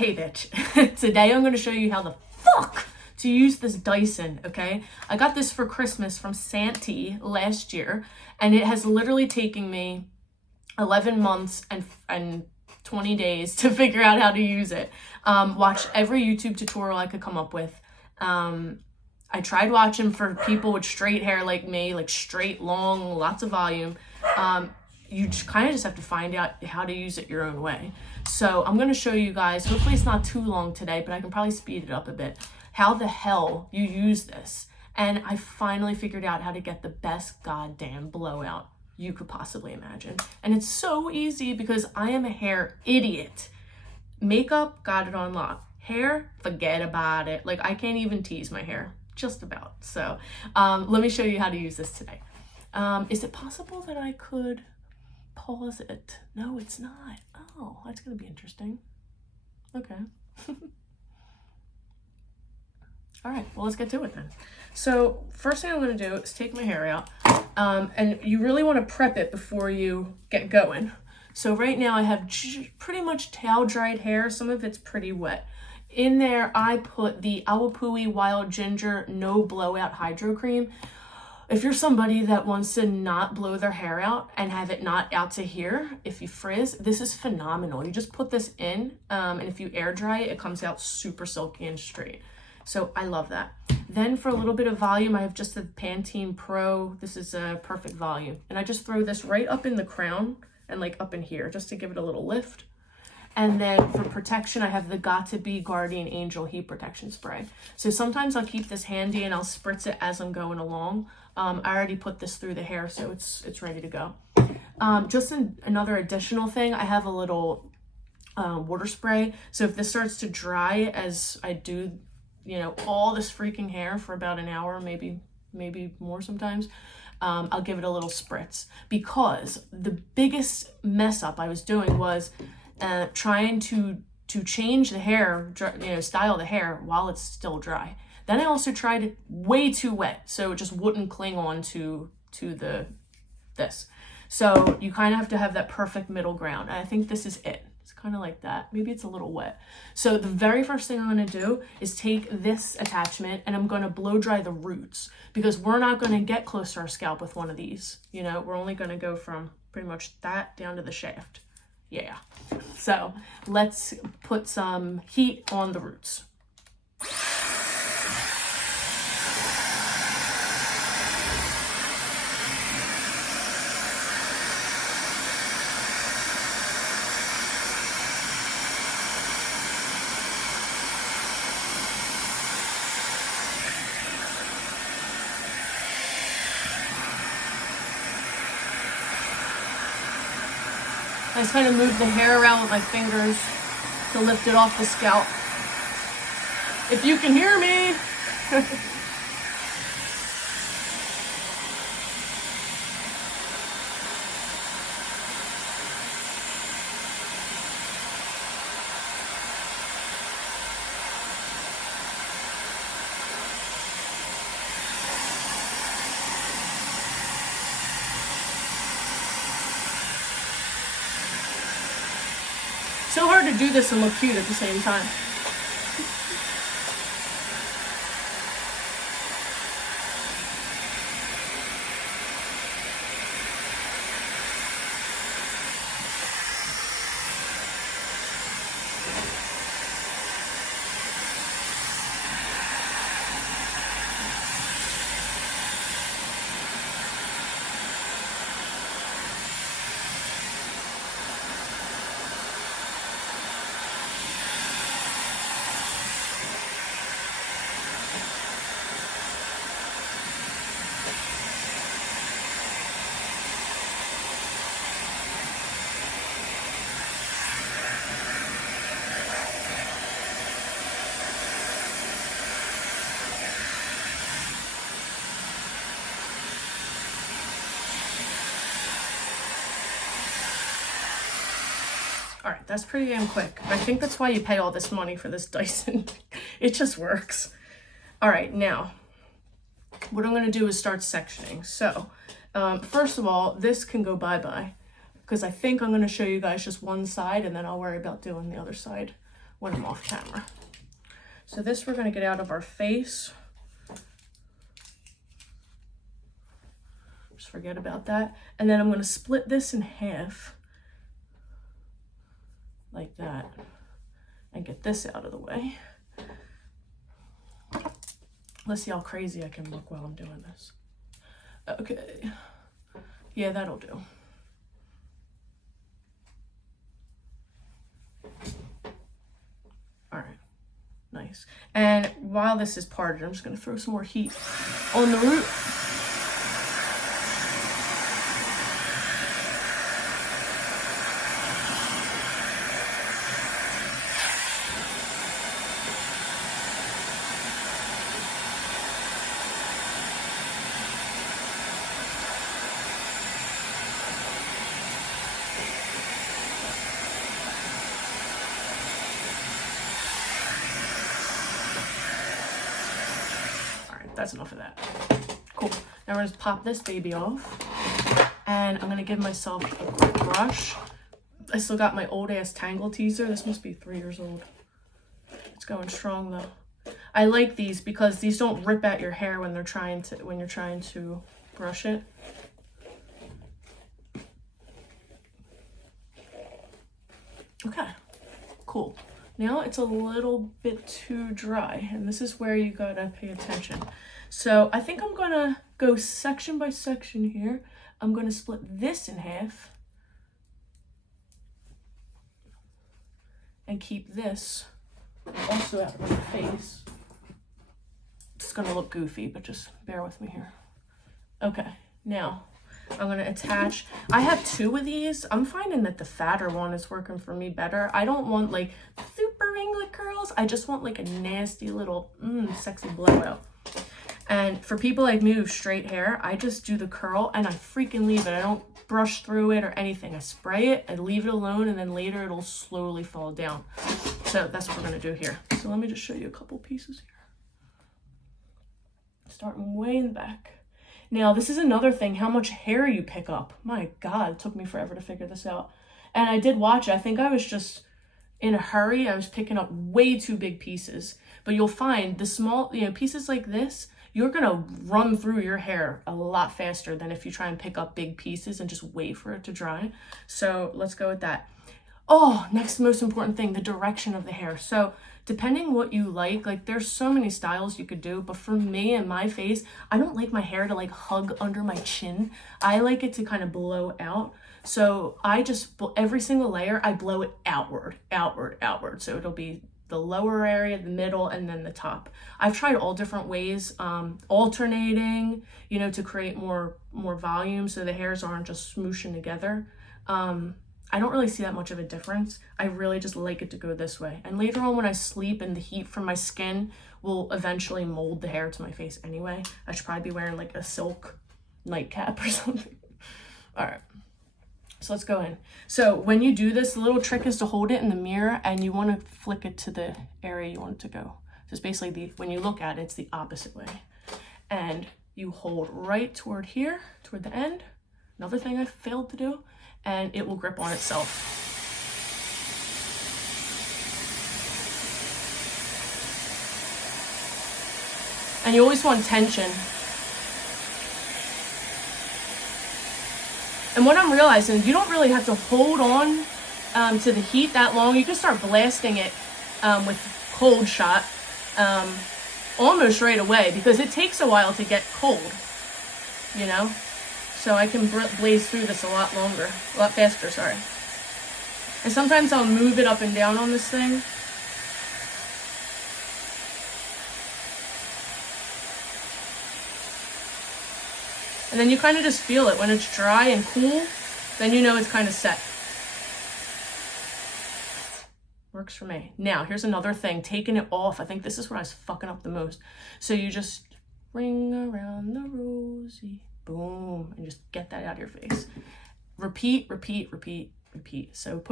Hey bitch, today I'm going to show you how the fuck to use this Dyson, okay? I got this for Christmas from Santee last year, and it has literally taken me 11 months and 20 days to figure out how to use it. Watched every YouTube tutorial I could come up with. I tried watching for people with straight hair like me, like straight, long, lots of volume. You kind of just have to find out how to use it your own way. So I'm going to show you guys, hopefully it's not too long today, but I can probably speed it up a bit, how the hell you use this. And I finally figured out how to get the best goddamn blowout you could possibly imagine. And it's so easy because I am a hair idiot. Makeup, got it on lock. Hair, forget about it. Like, I can't even tease my hair, just about. So let me show you how to use this today. Is it possible that I could pause it? No, it's not. Oh, that's gonna be interesting. Okay. All right, well, let's get to it then. So first thing I'm gonna do is take my hair out, and you really wanna prep it before you get going. So right now I have pretty much towel dried hair. Some of it's pretty wet. In there, I put the Awapui Wild Ginger No Blowout Hydro Cream. If you're somebody that wants to not blow their hair out and have it not out to here, if you frizz, this is phenomenal. You just put this in, and if you air dry it, it comes out super silky and straight. So I love that. Then for a little bit of volume, I have just the Pantene Pro. This is a perfect volume. And I just throw this right up in the crown and like up in here, just to give it a little lift. And then for protection, I have the Got2b Guardian Angel Heat Protection Spray. So sometimes I'll keep this handy and I'll spritz it as I'm going along. I already put this through the hair, so it's ready to go. Just another additional thing, I have a little water spray. So if this starts to dry as I do, you know, all this freaking hair for about an hour, maybe more sometimes, I'll give it a little spritz. Because the biggest mess up I was doing was trying to change the hair, you know, style the hair while it's still dry. Then I also tried it way too wet, so it just wouldn't cling on to this. So you kind of have to have that perfect middle ground. And I think this is it. It's kind of like that. Maybe it's a little wet. So the very first thing I'm going to do is take this attachment and I'm going to blow dry the roots, because we're not going to get close to our scalp with one of these. You know, we're only going to go from pretty much that down to the shaft. Yeah. So let's put some heat on the roots. I just kind of move the hair around with my fingers to lift it off the scalp. If you can hear me. So hard to do this and look cute at the same time. All right, that's pretty damn quick. I think that's why you pay all this money for this Dyson. It just works. All right, now, what I'm gonna do is start sectioning. So, first of all, this can go bye-bye, because I think I'm gonna show you guys just one side and then I'll worry about doing the other side when I'm off camera. So this we're gonna get out of our face. Just forget about that. And then I'm gonna split this in half like that and get this out of the way. Let's see how crazy I can look while I'm doing this. Okay, yeah, that'll do. All right, nice. And while this is parted, I'm just gonna throw some more heat on the root. That's enough of that. Cool. Now we're gonna pop this baby off, and I'm gonna give myself a quick brush. I still got my old ass Tangle teaser. This must be 3 years old. It's going strong though. I like these because these don't rip at your hair when you're trying to brush it. Okay, cool. Now it's a little bit too dry, and this is where you gotta pay attention. So I think I'm gonna go section by section here. I'm gonna split this in half and keep this also out of my face. It's gonna look goofy, but just bear with me here. Okay, now I'm gonna attach, I have 2 of these. I'm finding that the fatter one is working for me better. I don't want like super ringlet curls. I just want like a nasty little sexy blowout. And for people like me with straight hair, I just do the curl and I freaking leave it. I don't brush through it or anything. I spray it, I leave it alone, and then later it'll slowly fall down. So that's what we're gonna do here. So let me just show you a couple pieces here. Starting way in the back. Now, this is another thing, how much hair you pick up. My God, it took me forever to figure this out. And I did watch it. I think I was just in a hurry. I was picking up way too big pieces. But you'll find the small, pieces like this, you're gonna run through your hair a lot faster than if you try and pick up big pieces and just wait for it to dry. So let's go with that. Oh, next most important thing, the direction of the hair. So depending what you like there's so many styles you could do, but for me and my face, I don't like my hair to like hug under my chin. I like it to kind of blow out. So I just, every single layer, I blow it outward. So it'll be the lower area, the middle, and then the top. I've tried all different ways, alternating, to create more volume so the hairs aren't just smooshing together. I don't really see that much of a difference. I really just like it to go this way. And later on when I sleep and the heat from my skin will eventually mold the hair to my face anyway. I should probably be wearing like a silk nightcap or something. All right, so let's go in. So when you do this, the little trick is to hold it in the mirror and you want to flick it to the area you want it to go. So it's basically when you look at it, it's the opposite way. And you hold right toward here, toward the end. Another thing I failed to do, and it will grip on itself. And you always want tension. And what I'm realizing, you don't really have to hold on to the heat that long. You can start blasting it with cold shot almost right away because it takes a while to get cold, So I can blaze through this a lot faster, sorry. And sometimes I'll move it up and down on this thing. And then you kind of just feel it. When it's dry and cool, then you know it's kind of set. Works for me. Now, here's another thing, taking it off. I think this is where I was fucking up the most. So you just ring around the rosy. Boom, and just get that out of your face. Repeat. So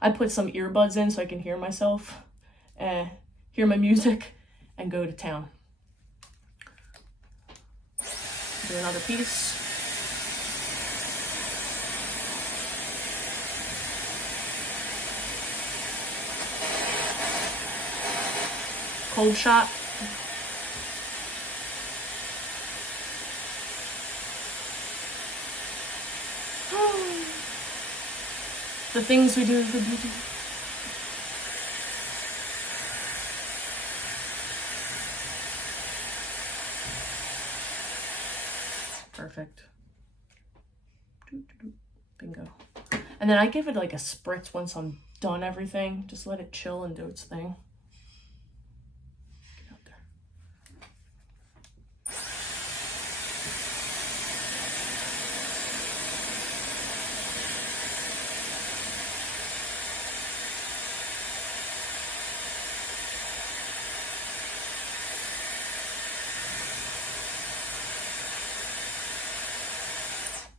I put some earbuds in so I can hear myself, hear my music, and go to town. Do another piece. cold shot. The things we do for beauty. Perfect. Bingo. And then I give it like a spritz once I'm done everything. Just let it chill and do its thing. Get out there.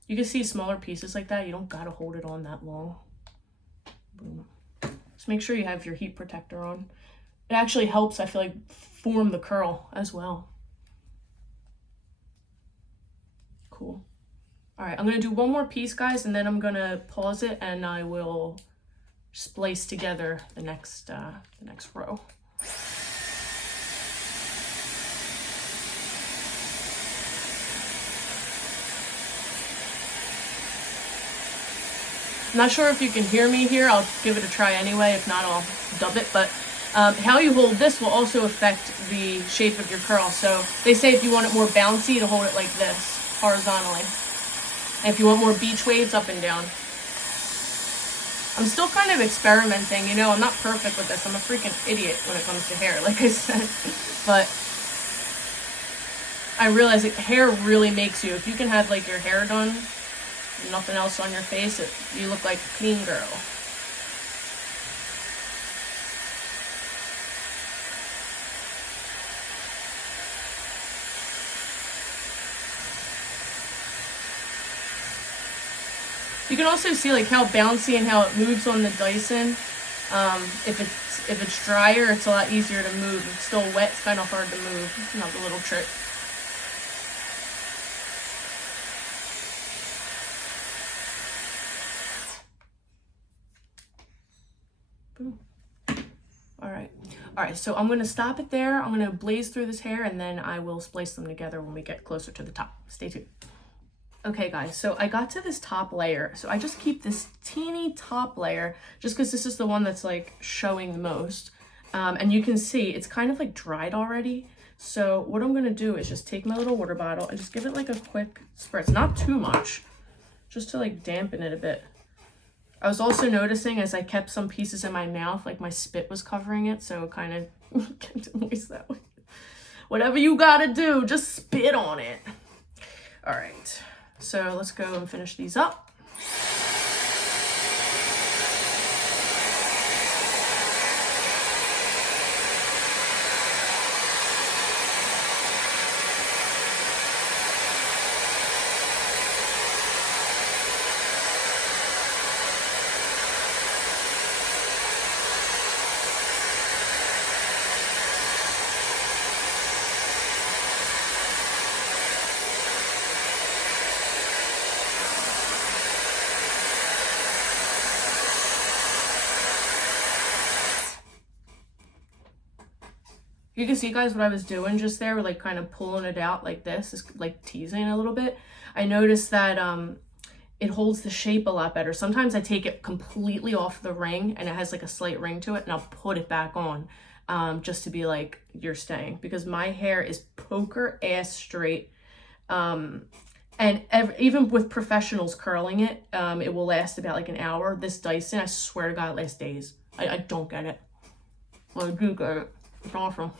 You can see smaller pieces like that. You don't gotta hold it on that long. Boom. Just make sure you have your heat protector on. It actually helps, I feel like, form the curl as well. Cool. All right, I'm gonna do one more piece, guys, and then I'm gonna pause it and I will splice together the next row. I'm not sure if you can hear me here. I'll give it a try anyway. If not, I'll dub it. But how you hold this will also affect the shape of your curl. So they say if you want it more bouncy, to hold it like this, horizontally. And if you want more beach waves, up and down. I'm still kind of experimenting. You know, I'm not perfect with this. I'm a freaking idiot when it comes to hair, like I said. But I realize that hair really makes you, if you can have like your hair done, nothing else on your face, you look like a clean girl. You can also see like how bouncy and how it moves on the Dyson. If it's drier, it's a lot easier to move. If it's still wet, it's kind of hard to move. Another little trick. Boom. All right, so I'm gonna stop it there. I'm gonna blaze through this hair and then I will splice them together when we get closer to the top. Stay tuned. Okay guys, so I got to this top layer. So I just keep this teeny top layer just because this is the one that's like showing the most. And you can see it's kind of like dried already. So what I'm gonna do is just take my little water bottle and just give it like a quick spritz, not too much, just to like dampen it a bit. I was also noticing as I kept some pieces in my mouth, like my spit was covering it, so it kind of kept moist that way. Whatever you gotta do, just spit on it. All right, so let's go and finish these up. You can see, guys, what I was doing just there, like kind of pulling it out like this, is like teasing a little bit. I noticed that it holds the shape a lot better. Sometimes I take it completely off the ring and it has like a slight ring to it and I'll put it back on just to be like, you're staying, because my hair is poker ass straight. And even with professionals curling it, it will last about like an hour. This Dyson, I swear to God, it lasts days. I don't get it. Well, I do get it. It's awesome.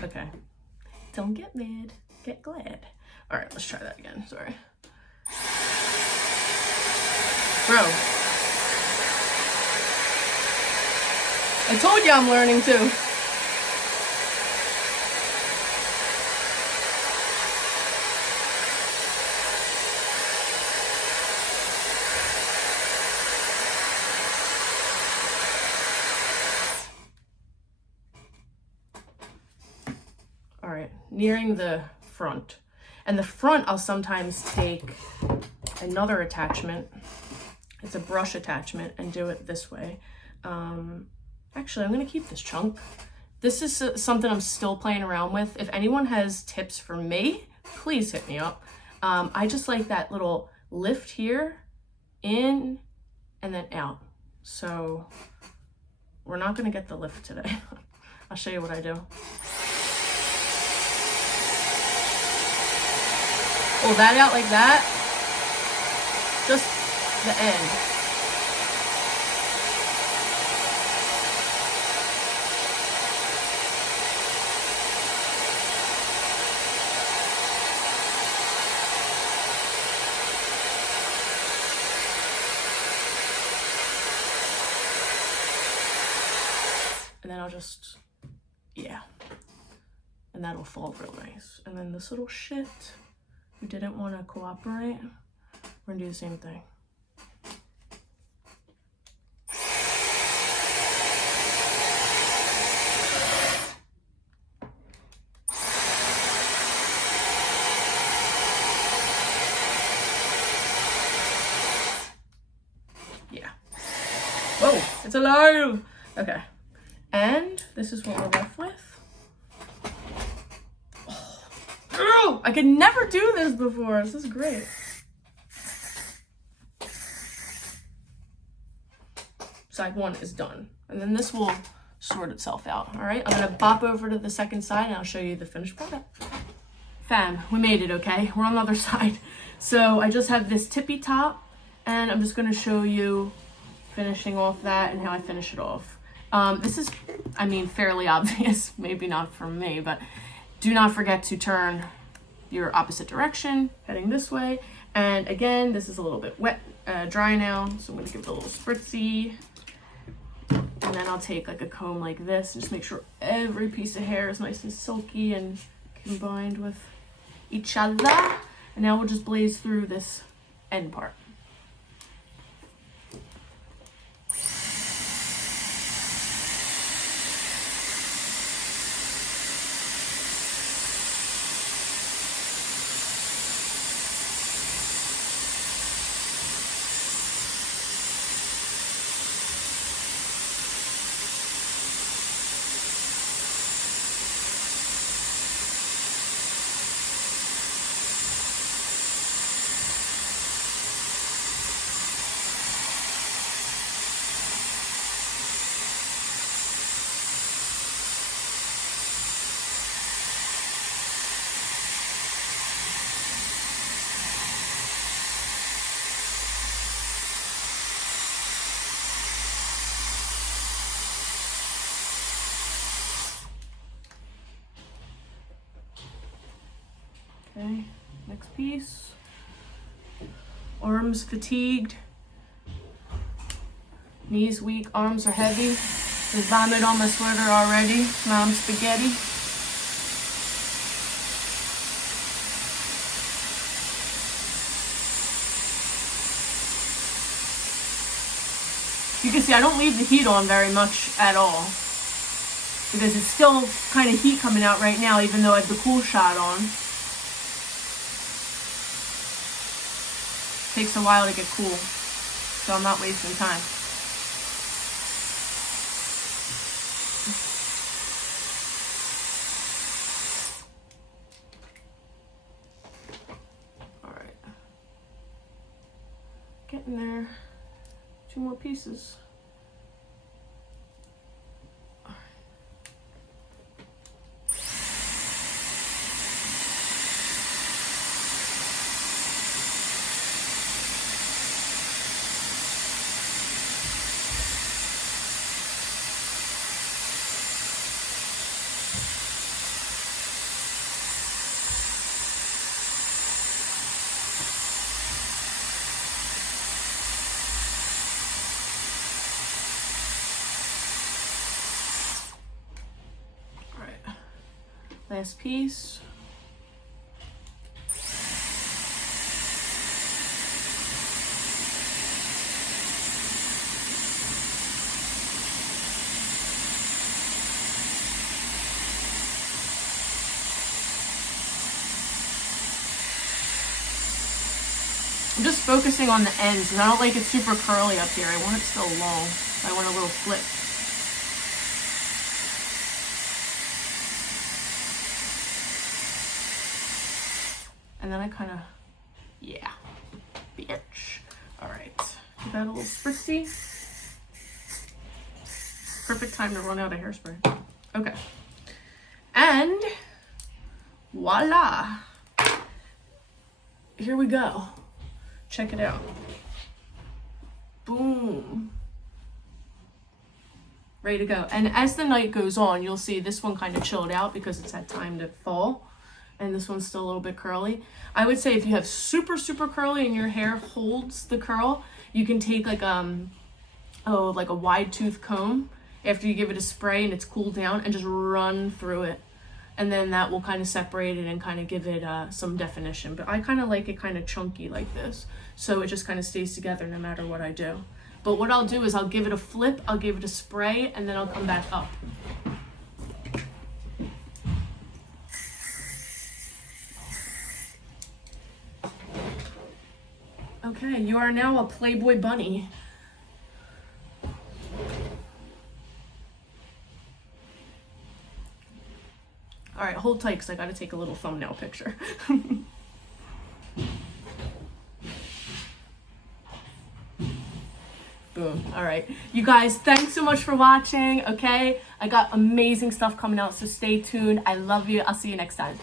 Okay. Don't get mad. Get glad. All right, let's try that again. Sorry. Bro. I told you I'm learning too. Nearing the front. And the front, I'll sometimes take another attachment it's a brush attachment, and do it this way. Actually, I'm gonna keep this chunk. This is something I'm still playing around with. If anyone has tips for me, please hit me up. I just like that little lift here, in, and then out. So we're not gonna get the lift today. I'll show you what I do. Pull that out like that. Just the end. And then I'll just, yeah. And that'll fall real nice. And then this little shit who didn't want to cooperate, we're gonna do the same thing. Yeah. Whoa, it's alive! Okay. And this is what we're left with. Oh, I could never do this before. This is great. Side one is done. And then this will sort itself out. All right, I'm gonna bop over to the second side and I'll show you the finished product. Fam, we made it, okay? We're on the other side. So I just have this tippy top and I'm just gonna show you finishing off that and how I finish it off. This is, I mean, fairly obvious, maybe not for me, but do not forget to turn your opposite direction, heading this way. And again, this is a little bit wet, dry now, so I'm gonna give it a little spritzy. And then I'll take like a comb like this and just make sure every piece of hair is nice and silky and combined with each other. And now we'll just blaze through this end part. Okay, next piece. Arms fatigued. Knees weak, arms are heavy. There's vomit on my sweater already. Now I'm spaghetti. You can see I don't leave the heat on very much at all, because it's still kind of heat coming out right now, even though I have the cool shot on. Takes a while to get cool, so I'm not wasting time. All right, getting there. 2 more pieces. Last piece. I'm just focusing on the ends because I don't like it super curly up here. I want it still long. I want a little flip. And then I kind of, yeah, bitch. All right, give that a little spritzy. Perfect time to run out of hairspray. Okay. And voila. Here we go. Check it out. Boom. Ready to go. And as the night goes on, you'll see this one kind of chilled out because it's had time to fall. And this one's still a little bit curly. I would say if you have super, super curly and your hair holds the curl, you can take like a wide tooth comb after you give it a spray and it's cooled down and just run through it. And then that will kind of separate it and kind of give it some definition. But I kind of like it kind of chunky like this. So it just kind of stays together no matter what I do. But what I'll do is I'll give it a flip, I'll give it a spray, and then I'll come back up. Okay, you are now a Playboy bunny. All right, hold tight because I got to take a little thumbnail picture. Boom. All right. You guys, thanks so much for watching, okay? I got amazing stuff coming out, so stay tuned. I love you. I'll see you next time.